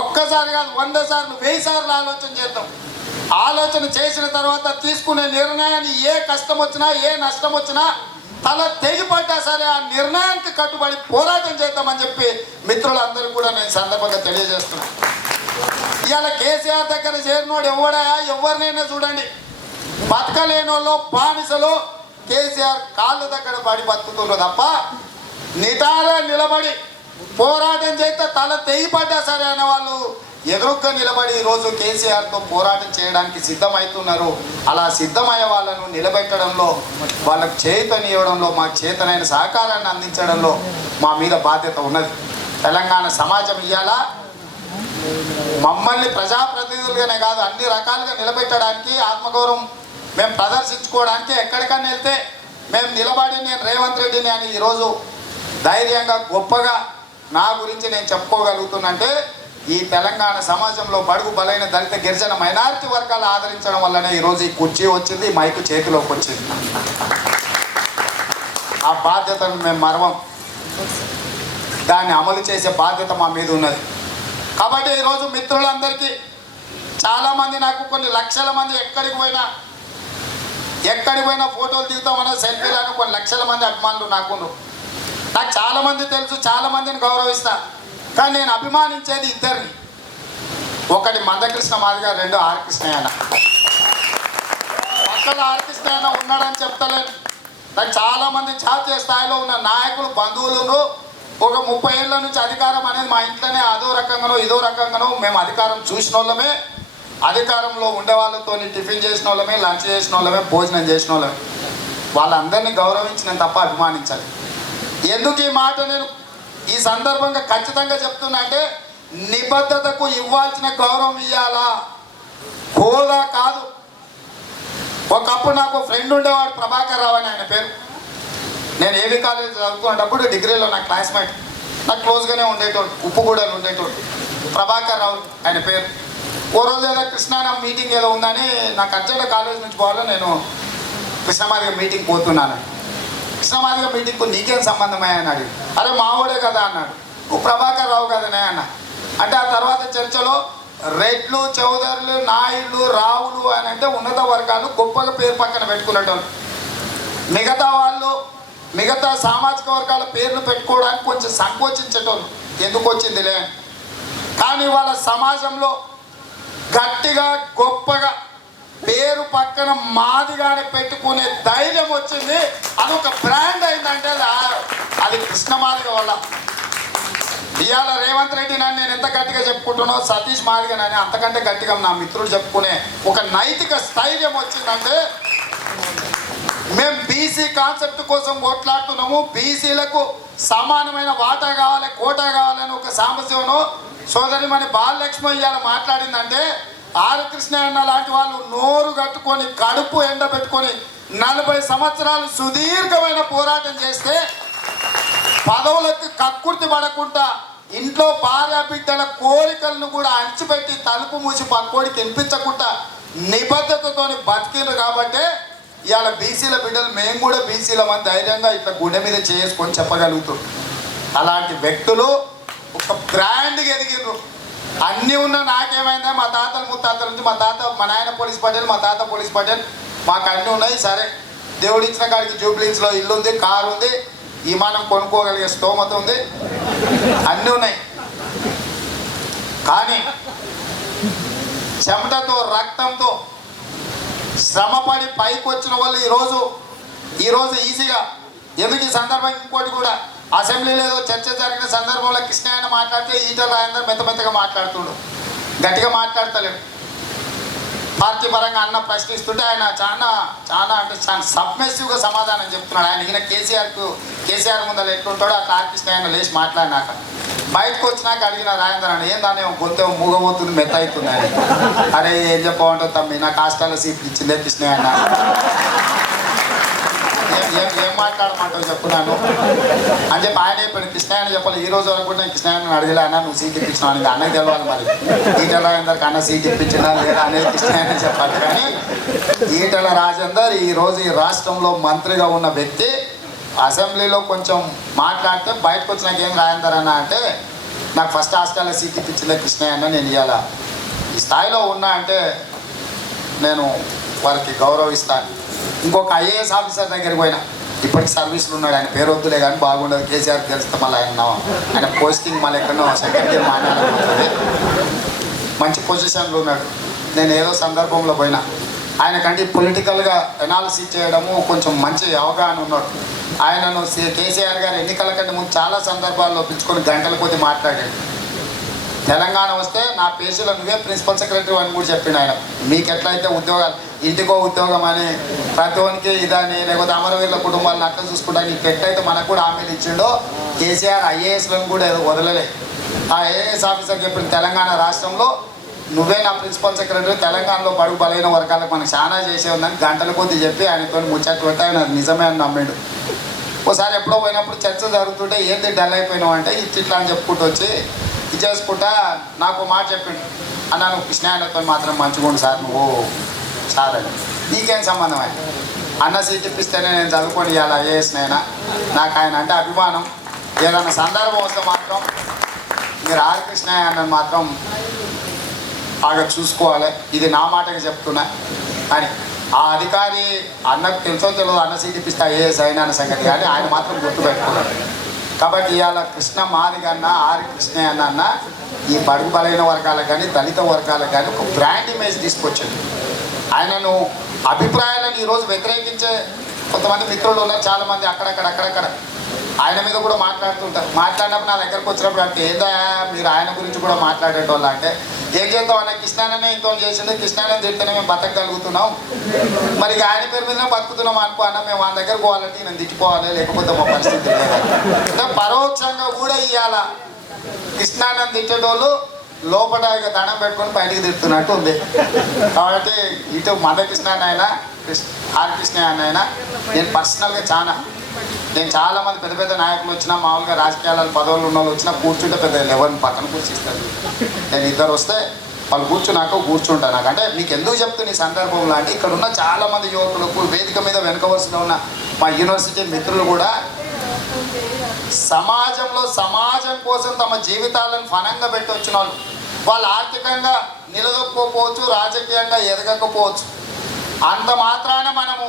ఒక్కసారి కాదు 100 సార్లు 1000 సార్లు ఆలోచన చేద్దాం. ఆలోచన చేసిన తర్వాత తీసుకునే నిర్ణయాన్ని ఏ కష్టం వచ్చినా ఏ నష్టం వచ్చినా తల తెగిపడ్డా సరే ఆ నిర్ణయానికి కట్టుబడి పోరాటం చేద్దామని చెప్పి మిత్రులందరూ కూడా నేను సందర్భంగా తెలియజేస్తున్నాను. ఇవాళ కేసీఆర్ దగ్గర చేరినోడు ఎవరినైనా చూడండి, బతకలేనోళ్ళు బానిసలో కేసీఆర్ కాళ్ళు దగ్గర పడి బతుకుతుండ్రు తప్ప నిటారా నిలబడి పోరాటం చేస్తే తల తెగిపడ్డా సరే అనే వాళ్ళు ఎదురుగ్గా నిలబడి ఈరోజు కేసీఆర్తో పోరాటం చేయడానికి సిద్ధమవుతున్నారు. అలా సిద్ధమయ్యే వాళ్ళను నిలబెట్టడంలో, వాళ్ళకు చేతనివ్వడంలో, మాకు చేతనైన సహకారాన్ని అందించడంలో మా మీద బాధ్యత ఉన్నది. తెలంగాణ సమాజం ఇవాళ మమ్మల్ని ప్రజాప్రతినిధులుగానే కాదు అన్ని రకాలుగా నిలబెట్టడానికి ఆత్మగౌరవం మేము ప్రదర్శించుకోవడానికి ఎక్కడికన్నా వెళ్తే మేము నిలబడి నేను రేవంత్ రెడ్డిని అని ఈరోజు ధైర్యంగా గొప్పగా నా గురించి నేను చెప్పుకోగలుగుతున్నంటే ఈ తెలంగాణ సమాజంలో బడుగు బలైన దళిత గిరిజన మైనారిటీ వర్గాలు ఆదరించడం వల్లనే ఈరోజు ఈ కుర్చీ వచ్చింది, ఈ మైకు చేతిలోకి వచ్చింది. ఆ బాధ్యతను మేము మరవం, దాన్ని అమలు చేసే బాధ్యత మా మీద ఉన్నది. కాబట్టి ఈరోజు మిత్రులందరికీ చాలామంది నాకు కొన్ని లక్షల మంది ఎక్కడికి పోయినా ఫోటోలు దిగుతామన్నా సెల్ఫీలను కొన్ని లక్షల మంది అభిమానులు నాకు చాలామంది తెలుసు, చాలామందిని గౌరవిస్తా. కానీ నేను అభిమానించేది ఇద్దరిని, ఒకటి మందకృష్ణ మాదిగా, రెండు ఆర్ కృష్ణయ్య అన్న. పక్కన ఆర్ కృష్ణయ్య అన్న ఉన్నాడని చెప్తలేను, నాకు చాలామంది జాతీయ స్థాయిలో ఉన్న నాయకులు బంధువులు ఒక 30 ఏళ్ళ నుంచి అధికారం అనేది మా ఇంట్లోనే అదో రకంగానో ఇదో రకంగానో మేము అధికారం చూసిన వాళ్ళమే, అధికారంలో ఉండే వాళ్ళతో టిఫిన్ చేసిన వాళ్ళమే, లంచ్ చేసిన వాళ్ళమే, భోజనం చేసిన వాళ్ళమే. వాళ్ళందరినీ గౌరవించిన తప్ప అభిమానించాలి. ఎందుకు ఈ మాట నేను ఈ సందర్భంగా ఖచ్చితంగా చెప్తున్నా అంటే నిబద్ధతకు ఇవ్వాల్సిన గౌరవం ఇవ్వాలా, హోదా కాదు. ఒకప్పుడు నాకు ఫ్రెండ్ ఉండేవాడు ప్రభాకర్ రావు అని ఆయన పేరు. నేను ఏవి కాలేజ్ చదువుకునేటప్పుడు డిగ్రీలో నా క్లాస్మేట్, నాకు క్లోజ్గానే ఉండేటోడు, ఉప్పుగూడలు ఉండేటోడు ప్రభాకర్ రావు ఆయన పేరు. ఓ రోజు ఏదో కృష్ణాన మీటింగ్ ఏదో ఉందని నాకు అర్జెంట్ కాలేజ్ నుంచి పోవాలో నేను కృష్ణమాదిగ మీటింగ్ పోతున్నాను. కృష్ణమాదిగ మీటింగ్కు నీకేం సంబంధమయ్యా అని అడిగి, అరే మావోడే కదా అన్నాడు. నువ్వు ప్రభాకర్ రావు కదనే అన్న. అంటే ఆ తర్వాత చర్చలో రెడ్లు, చౌదరులు, నాయుళ్ళు, రావులు అని అంటే ఉన్నత వర్గాలు గొప్పగా పేరు పక్కన పెట్టుకునేటోళ్ళు. మిగతా సామాజిక వర్గాల పేర్లు పెట్టుకోవడానికి కొంచెం సంకోచించేటోళ్ళు. ఎందుకు వచ్చిందిలే. కానీ వాళ్ళ సమాజంలో గట్టిగా గొప్పగా పేరు పక్కన మాదిగానే పెట్టుకునే ధైర్యం వచ్చింది. అదొక బ్రాండ్ అయిందంటే అది కృష్ణమాదిగ వల్ల. ఇవాళ రేవంత్ రెడ్డి నన్ను నేను ఎంత గట్టిగా చెప్పుకుంటున్నానో సతీష్ మాదిగనని అంతకంటే గట్టిగా నా మిత్రులు చెప్పుకునే ఒక నైతిక స్థైర్యం వచ్చిందంటే మేము బీసీ కాన్సెప్ట్ కోసం కొట్లాడుతున్నాము. బీసీలకు సమానమైన వాటా కావాలి, కోటా కావాలని ఒక సామస్యను సోదరి మన బాలలక్ష్మి ఇవాళ మాట్లాడిందంటే ఆర్ కృష్ణయ్య అన్న లాంటి వాళ్ళు నోరు కట్టుకొని కడుపు ఎండబెట్టుకొని 40 సంవత్సరాలు సుదీర్ఘమైన పోరాటం చేస్తే పదవులకు కక్కుర్తి పడకుండా ఇంట్లో భార్య బిడ్డల కోరికలను కూడా అణిచిపెట్టి తలుపు మూసి పక్కోడికి వినిపించకుండా నిబద్ధతతో బతికిండ్రు. కాబట్టి ఇవాళ బీసీల బిడ్డలు మేము కూడా బీసీల మంది ధైర్యంగా ఇట్లా గుండె మీద చేసుకొని చెప్పగలుగుతాం. అలాంటి వ్యక్తులు ఒక బ్రాండ్గా ఎదిగిర్రు. అన్నీ ఉన్న నాకేమైందా, మా తాతల ముత్తాతల నుంచి మా నాయన పోలీస్ పటేల్, మా తాత పోలీస్ పటేల్, మాకు అన్నీ ఉన్నాయి. సరే దేవుడు ఇచ్చిన కాడికి జూబ్లీస్లో ఇల్లు ఉంది, కారు ఉంది, విమానం కొనుక్కోగలిగే స్తోమత ఉంది, అన్నీ ఉన్నాయి. కానీ చెమటతో రక్తంతో శ్రమపడి పైకి వచ్చిన వాళ్ళు ఈరోజు ఈజీగా ఎందుకు ఈ సందర్భం ఇంకోటి కూడా అసెంబ్లీలో ఏదో చర్చ జరిగిన సందర్భంలో కృష్ణయ్య మాట్లాడితే ఈటల రాజేందర్ మెత్తగా మాట్లాడుతుండు, గట్టిగా మాట్లాడతలేడు. పార్టీ పరంగా అన్న ప్రశ్నిస్తుంటే ఆయన చాలా అంటే చాలా సబ్మెసివ్గా సమాధానం చెప్తున్నాడు. ఆయన ఈయన కేసీఆర్ ముందర ఎట్లుంటాడో అట్లా కృష్ణయ్య లేచి మాట్లాడినాక బయటకు వచ్చినాక అడిగిన రాజేందర్ అని ఏందానే గొంతు మూగబోతుంది, మెత్త అవుతుంది అని. అరే ఏం చెప్పమంటావు తమ్మి, నాకు హాస్టల్లో సీట్లు ఇచ్చిందే కృష్ణయ్య అన్న, ఏం మాట్లాడమంటావు చెప్పున్నాను అని చెప్పి ఆయన చెప్పాడు. కృష్ణయ్య చెప్పాలి ఈ రోజు వరకు కూడా నేను కృష్ణయ్యని అడిగిలే అన్న నువ్వు సీట్ ఇప్పించినావు అని అన్నకి తెలవాలి. మరి ఈటల రాజేందర్కి అన్న సీట్ ఇప్పించినా లేదా అనేది కృష్ణయ్యనే చెప్పాలి. కానీ ఈటల రాజేందర్ ఈరోజు ఈ రాష్ట్రంలో మంత్రిగా ఉన్న వ్యక్తి అసెంబ్లీలో కొంచెం మాట్లాడితే బయటకు వచ్చినాక ఏం రాజేందర్ అన్న అంటే నాకు ఫస్ట్ హాస్టల్లో సీట్ ఇప్పించిందే కృష్ణయ్య అన్న, నేను ఇవాళ ఈ స్థాయిలో ఉన్నా అంటే నేను వారికి గౌరవిస్తాను. ఇంకొక ఐఏఎస్ ఆఫీసర్ దగ్గరికి పోయినా, ఇప్పటికి సర్వీసులు ఉన్నాడు, ఆయన పేరు వద్దులే కానీ బాగుండదు, కేసీఆర్ తెలిస్తే మళ్ళీ ఆయన పోస్టింగ్ మళ్ళీ ఎక్కడో సెకండ్ ఇయర్ మానేయాలనుకుంటుంది, మంచి పొజిషన్లో ఉన్నాడు. నేను ఏదో సందర్భంలో పోయినా, ఆయనకంటే పొలిటికల్గా ఎనాలిసిస్ చేయడము కొంచెం మంచి అవగాహన ఉన్నాడు. ఆయనను కేసీఆర్ గారు ఎన్నికల కంటే ముందు చాలా సందర్భాల్లో పిలుచుకొని గంటల కొద్ది మాట్లాడాడు. తెలంగాణ వస్తే నా పేజీలో నువ్వే ప్రిన్సిపల్ సెక్రటరీ అని కూడా చెప్పిండు ఆయన. మీకు ఎట్లయితే ఉద్యోగాలు ఇంటికో ఉద్యోగం అని ప్రతి ఒనికి ఇదని, లేకపోతే అమరవీరుల కుటుంబాలను అట్లా చూసుకోవడానికి ఎట్లయితే మనకు కూడా హామీలు ఇచ్చిండో కేసీఆర్ ఐఏఎస్లను కూడా వదలలే. ఆ ఐఏఎస్ ఆఫీసర్ చెప్పిన తెలంగాణ రాష్ట్రంలో నువ్వే నా ప్రిన్సిపల్ సెక్రటరీ, తెలంగాణలో బడుగు బలైన వర్గాలకు మనం చాలా చేసే ఉందని గంటల కొద్ది చెప్పి ఆయనతో ముచ్చట్లు పెట్టి ఆయన నిజమే అని నమ్మాడు. ఒకసారి ఎప్పుడో పోయినప్పుడు చర్చ జరుగుతుంటే ఏంది డల్ అయిపోయినావు అంటే ఇట్లా అని చెప్పుకుంటూ వచ్చి ఇది చేసుకుంటా నాకు మాట చెప్పిండు, అన్న నువ్వు కృష్ణాయనతో మాత్రం మంచిగుండు సార్, నువ్వు సార్ అని. నీకేం సంబంధం ఆయన? అన్న సీట్ ఇప్పిస్తేనే నేను చదువుకొని ఇవ్వాలి ఐఏఎస్నైనా, నాకు ఆయన అంటే అభిమానం. ఏదైనా సందర్భం వస్తే మాత్రం మీరు ఆర్ కృష్ణయ్య అన్నది మాత్రం బాగా చూసుకోవాలి, ఇది నా మాటకి చెప్తున్నా అని. ఆ అధికారి అన్నకు తెలుసో తెలియదు అన్న సీట్ ఇప్పిస్తే ఐఏఎస్ అయినా అన్న సంగతి, కానీ ఆయన మాత్రం గుర్తుపెట్టుకున్నాడు. కాబట్టి ఇవాళ కృష్ణ మాదిగ అన్న ఆర్ కృష్ణయ్య అన్న ఈ బడుగు బలైన వర్గాలకు కానీ దళిత వర్గాలకు కానీ ఒక బ్రాండ్ ఇమేజ్ తీసుకొచ్చింది. ఆయనను అభిప్రాయాలను ఈరోజు వ్యతిరేకించే కొంతమంది మిత్రులు ఉన్నారు, చాలామంది అక్కడక్కడ ఆయన మీద కూడా మాట్లాడుతుంటారు. మాట్లాడినప్పుడు నా దగ్గరకు వచ్చినప్పుడు అంటే ఏందా మీరు ఆయన గురించి కూడా మాట్లాడేటోళ్ళు అంటే, ఏం చేద్దాం అన్న కృష్ణాననే ఇంతో చేసిండు, కృష్ణానని తిడితేనే మేము బతకగలుగుతున్నాం, మరి ఆయన పేరు మీదనే బతుకుతున్నాం అనుకో అన్న, మేము వాళ్ళ దగ్గర పోవాలంటే నేను తిట్టుకోవాలి, లేకపోతే మా పరిస్థితి లేదు. అంటే పరోక్షంగా కూడా ఇవాళ కృష్ణానని తిట్టేటోళ్ళు లోపల ఇక దండం పెట్టుకొని బయటికి తిడుతున్నట్టు ఉంది. కాబట్టి ఇటు మందకృష్ణానైనా ఆర్ కృష్ణయ్యనైనా నేను పర్సనల్గా నేను చాలామంది పెద్ద పెద్ద నాయకులు వచ్చినా, మామూలుగా రాజకీయాలలో పదవులు ఉన్న వాళ్ళు వచ్చినా కూర్చుంటే పెద్ద ఎవరిని పక్కన కూర్చిస్తారు. నేను ఇద్దరు వస్తే వాళ్ళు కూర్చున్నాక కూర్చుంటాను. నాకు అంటే మీకు ఎందుకు చెప్తున్న ఈ సందర్భంలో అంటే, ఇక్కడ ఉన్న చాలామంది యువకులకు వేదిక మీద వెనుక వరుసలో ఉన్న మా యూనివర్సిటీ మిత్రులు కూడా సమాజం కోసం తమ జీవితాలను ఫనంగా పెట్టి వచ్చిన వాళ్ళు ఆర్థికంగా నిలదొక్కుకోవచ్చు, రాజకీయంగా ఎదగకపోవచ్చు. అంత మాత్రాన మనము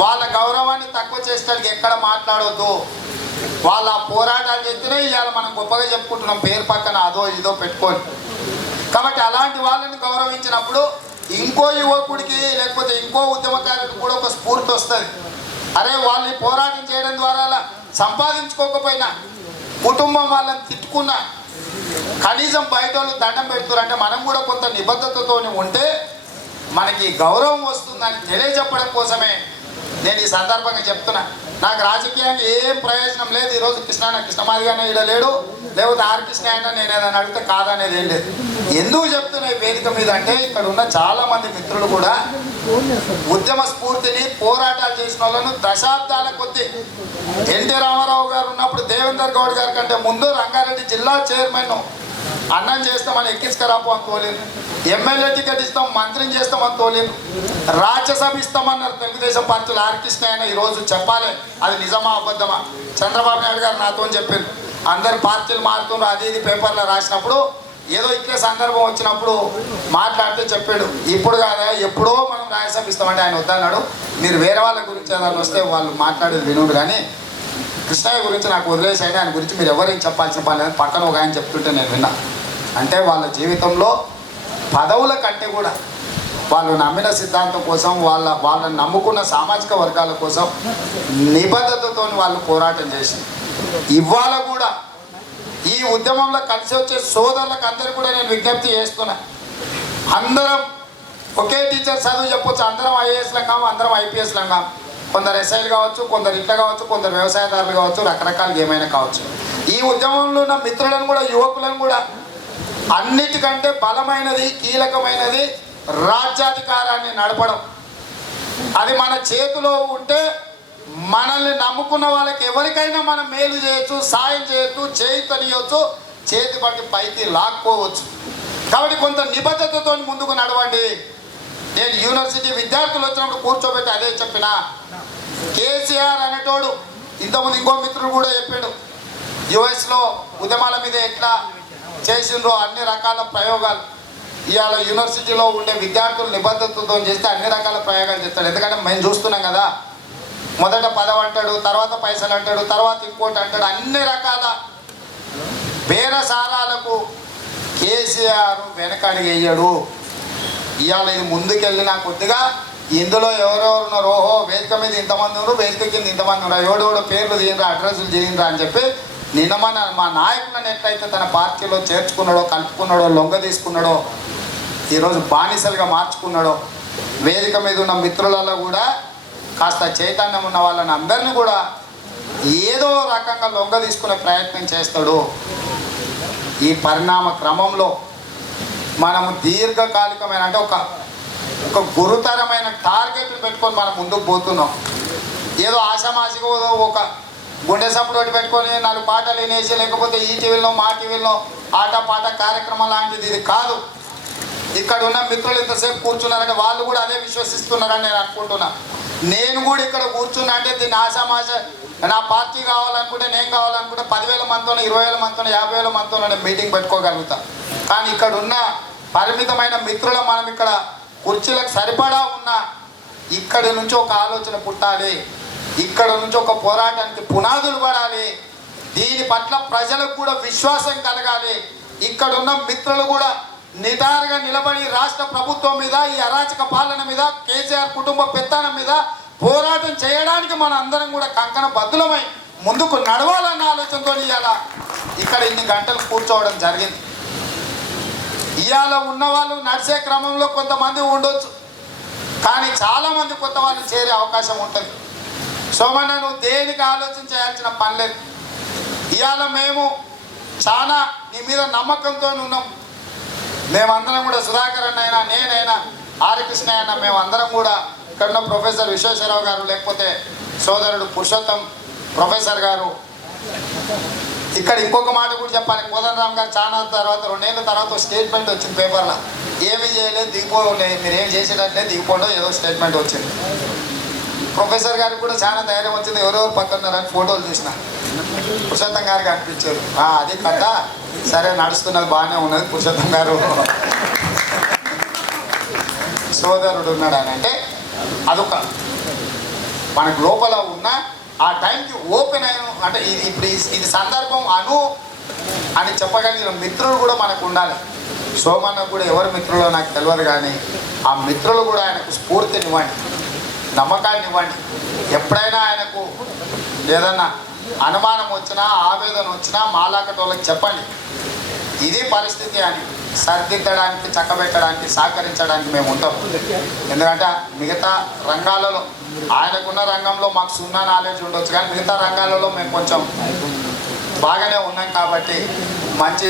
వాళ్ళ గౌరవాన్ని తక్కువ చేసేటానికి ఎక్కడ మాట్లాడవద్దు. వాళ్ళ పోరాటాలు చేస్తేనే ఇవాళ మనం గొప్పగా చెప్పుకుంటున్నాం, పేరు పక్కన అదో ఇదో పెట్టుకొని. కాబట్టి అలాంటి వాళ్ళని గౌరవించినప్పుడు ఇంకో యువకుడికి లేకపోతే ఇంకో ఉద్యమకారుడికి కూడా ఒక స్ఫూర్తి వస్తుంది. అరే వాళ్ళు పోరాటం చేయడం ద్వారా అలా సంపాదించుకోకపోయినా, కుటుంబం వాళ్ళని తిట్టుకున్నా, కనీసం బయట వాళ్ళు దండం పెడుతున్నారంటే మనం కూడా కొంత నిబద్ధతతో ఉంటే మనకి గౌరవం వస్తుందని తెలియజెప్పడం కోసమే నేను ఈ సందర్భంగా చెప్తున్నా. నాకు రాజకీయంగా ఏం ప్రయోజనం లేదు. ఈరోజు కృష్ణమాదిగానే ఇక్కడ లేడు, లేకపోతే ఆర్ కృష్ణ అయినా నేను ఏదైనా అడిగితే కాదనేది ఏం లేదు. ఎందుకు చెప్తున్నా ఈ వేదిక మీద అంటే, ఇక్కడ ఉన్న చాలామంది మిత్రులు కూడా ఉద్యమ స్ఫూర్తిని పోరాటాలు చేసిన వాళ్ళను దశాబ్దాల కొద్దీ ఎన్టీ రామారావు గారు ఉన్నప్పుడు దేవేందర్ గౌడ్ గారి కంటే ముందు రంగారెడ్డి జిల్లా చైర్మన్ అన్నం చేస్తామని ఎక్కించుకరాపు అని తోలేను, ఎమ్మెల్యే టికెట్ ఇస్తాం మంత్రిని చేస్తామని తోలేను, రాజ్యసభ ఇస్తామన్నారు తెలుగుదేశం పార్టీలు. ఆర్ కృష్ణ అయినా ఈరోజు చెప్పాలి అది నిజమా అబద్ధమా. చంద్రబాబు నాయుడు గారు నాతో చెప్పారు, అందరు పార్టీలు మారుతున్నారు అది ఇది పేపర్లో రాసినప్పుడు ఏదో ఇట్లే సందర్భం వచ్చినప్పుడు మాట్లాడితే చెప్పాడు, ఇప్పుడు కాదా ఎప్పుడో మనం రాజ్యసభ ఇస్తామంటే ఆయన వద్దన్నాడు. మీరు వేరే వాళ్ళ గురించి ఏదైనా వస్తే వాళ్ళు మాట్లాడేది వినుడు, కానీ కృష్ణయ్య గురించి నాకు వదిలేసాయి, ఆయన గురించి మీరు ఎవరేం చెప్పాల్సిన పని లేదని పక్కన ఒక ఆయన చెప్తుంటే నేను విన్నా. అంటే వాళ్ళ జీవితంలో పదవుల కంటే కూడా వాళ్ళు నమ్మిన సిద్ధాంతం కోసం, వాళ్ళని నమ్ముకున్న సామాజిక వర్గాల కోసం నిబద్ధతతో వాళ్ళు పోరాటం చేసి ఇవాళ కూడా ఈ ఉద్యమంలో కలిసి వచ్చే సోదరులకు అందరూ కూడా నేను విజ్ఞప్తి చేస్తున్నా. అందరం ఒకే టీచర్ చదువు చెప్పొచ్చు, అందరం ఐఏఎస్లం కాము, అందరం ఐపీఎస్లం కాము. కొందరు ఎస్ఐలు కావచ్చు, కొందరు ఇట్లా కావచ్చు, కొందరు వ్యవసాయదారులు కావచ్చు, రకరకాలుగా ఏమైనా కావచ్చు. ఈ ఉద్యమంలో ఉన్న మిత్రులను కూడా యువకులను కూడా అన్నిటికంటే బలమైనది కీలకమైనది రాజ్యాధికారాన్ని నడపడం. అది మన చేతిలో ఉంటే మనల్ని నమ్ముకున్న వాళ్ళకి ఎవరికైనా మనం మేలు చేయొచ్చు, సాయం చేయొచ్చు, చేయితనియొచ్చు, చేతి పట్టి పైకి లాక్కోవచ్చు. కాబట్టి కొంత నిబద్ధతతో ముందుకు నడవండి. నేను యూనివర్సిటీ విద్యార్థులు వచ్చినప్పుడు కూర్చోబెట్టి అదే చెప్పిన. కేసీఆర్ అనేటోడు ఇంతకుముందు ఇంకో మిత్రుడు కూడా చెప్పాడు, యుఎస్లో ఉద్యమాల మీద ఎట్లా చేసిండ్రో అన్ని రకాల ప్రయోగాలు ఇవాళ యూనివర్సిటీలో ఉండే విద్యార్థులు నిబద్ధతతో చేస్తే అన్ని రకాల ప్రయోగాలు చేస్తాడు. ఎందుకంటే మేము చూస్తున్నాం కదా, మొదట పదవి అంటాడు, తర్వాత పైసలు అంటాడు, తర్వాత ఇంకోటి అంటాడు, అన్ని రకాల బేరసారాలకు కేసీఆర్ వెనకడిగేయడు. ఇవాళ ఇది ముందుకెళ్ళినా కొద్దిగా ఇందులో ఎవరెవరు ఉన్నారు, ఓహో వేదిక మీద ఇంతమంది ఉన్నారు, వేదిక కింద ఇంతమంది ఉన్నారు, ఎవడెవడో పేర్లు తీయండి, అడ్రస్లు చేయండి అని చెప్పి నిన్న మా నాయకులను ఎట్లయితే తన పార్టీలో చేర్చుకున్నాడో, కలుపుకున్నాడో, లొంగ తీసుకున్నాడో, ఈరోజు బానిసలుగా మార్చుకున్నాడో వేదిక మీద ఉన్న మిత్రులలో కూడా కాస్త చైతన్యం ఉన్న వాళ్ళని అందరినీ కూడా ఏదో రకంగా లొంగ తీసుకునే ప్రయత్నం చేస్తాడు. ఈ పరిణామ క్రమంలో మనము దీర్ఘకాలికమైన అంటే ఒక గురుతరమైన టార్గెట్లు పెట్టుకొని మనం ముందుకు పోతున్నాం. ఏదో ఆశామాసిగా ఒక గుండె సపోర్ట్ పెట్టుకొని 4 పాటలు వినేసి లేకపోతే ఈ టీవీలో మా టీవీలో ఆటపాట కార్యక్రమం లాంటిది ఇది కాదు. ఇక్కడ ఉన్న మిత్రులు ఇంతసేపు కూర్చున్నారంటే వాళ్ళు కూడా అదే విశ్వసిస్తున్నారని నేను అనుకుంటున్నా. నేను కూడా ఇక్కడ కూర్చున్నా అంటే దీన్ని ఆశామాష నా పార్టీ కావాలనుకుంటే నేను కావాలనుకుంటే 10,000 మందితోనే 20,000 మందితోనే 50,000 మందితోనే నేను మీటింగ్ పెట్టుకోగలుగుతా. కానీ ఇక్కడ ఉన్న పరిమితమైన మిత్రులు మనం ఇక్కడ కుర్చీలకు సరిపడా ఉన్న ఇక్కడి నుంచి ఒక ఆలోచన పుట్టాలి, ఇక్కడ నుంచి ఒక పోరాటానికి పునాదులు పడాలి, దీని పట్ల ప్రజలకు కూడా విశ్వాసం కలగాలి. ఇక్కడ ఉన్న మిత్రులు కూడా నిటారుగా నిలబడి రాష్ట్ర ప్రభుత్వం మీద ఈ అరాచక పాలన మీద కేసీఆర్ కుటుంబ పెత్తనం మీద పోరాటం చేయడానికి మన అందరం కూడా కంకణ బద్దులమై ముందుకు నడవాలన్న ఆలోచనతో ఇవాళ ఇక్కడ ఇన్ని గంటలు కూర్చోవడం జరిగింది. ఇవాళ ఉన్నవాళ్ళు నడిచే క్రమంలో కొంతమంది ఉండొచ్చు, కానీ చాలామంది కొత్త వాళ్ళు చేరే అవకాశం ఉంటుంది. సోమన్న నువ్వు దేనికి ఆలోచన చేయాల్సిన పని లేదు. ఇవాళ మేము చాలా నీ మీద నమ్మకంతో ఉన్నాం. మేమందరం కూడా సుధాకర్ అన్న అయినా నేనైనా ఆర్కృష్ణ అయినా మేమందరం కూడా ఇక్కడ ఉన్న ప్రొఫెసర్ విశ్వేశ్వరరావు గారు లేకపోతే సోదరుడు పురుషోత్తం ప్రొఫెసర్ గారు. ఇక్కడ ఇంకొక మాట కూడా చెప్పాలి, కోదండరామ్ గారు చాలా తర్వాత 2 ఏళ్ళ తర్వాత స్టేట్మెంట్ వచ్చింది పేపర్లో, ఏమీ చేయలేదు దిగిపోలేదు, మీరు ఏం చేసేటట్లే దిగిపోవడం ఏదో స్టేట్మెంట్ వచ్చింది. ప్రొఫెసర్ గారికి కూడా చాలా ధైర్యం వచ్చింది, ఎవరెవరు పక్కన్నారని ఫోటోలు చూసిన పురుషోత్తం గారికి అనిపించారు. అది కథ సరే నడుస్తున్నది బాగానే ఉన్నది, పురుషోత్తం గారు సోదరుడు ఉన్నాడు అని అంటే అదొక మనకు లోపల ఉన్న ఆ టైంకి ఓపెన్ అయిన అంటే ఇది ఇప్పుడు ఇది సందర్భం అని చెప్పగలిగిన మిత్రులు కూడా మనకు ఉండాలి. సోమన్న కూడా ఎవరు మిత్రులో నాకు తెలియదు, కానీ ఆ మిత్రులు కూడా ఆయనకు స్ఫూర్తినివ్వండి, నమ్మకాన్ని ఇవ్వండి. ఎప్పుడైనా ఆయనకు ఏదన్నా అనుమానం వచ్చినా ఆవేదన వచ్చినా మాలాకటోళ్ళకి చెప్పండి, ఇది పరిస్థితి అని సరిదిద్దడానికి చక్కబెట్టడానికి సహకరించడానికి మేము ఉంటాం. ఎందుకంటే మిగతా రంగాలలో ఆయనకున్న రంగంలో మాకు 0 నాలెడ్జ్ ఉండొచ్చు, కానీ మిగతా రంగాలలో మేము కొంచెం బాగానే ఉన్నాం కాబట్టి మంచి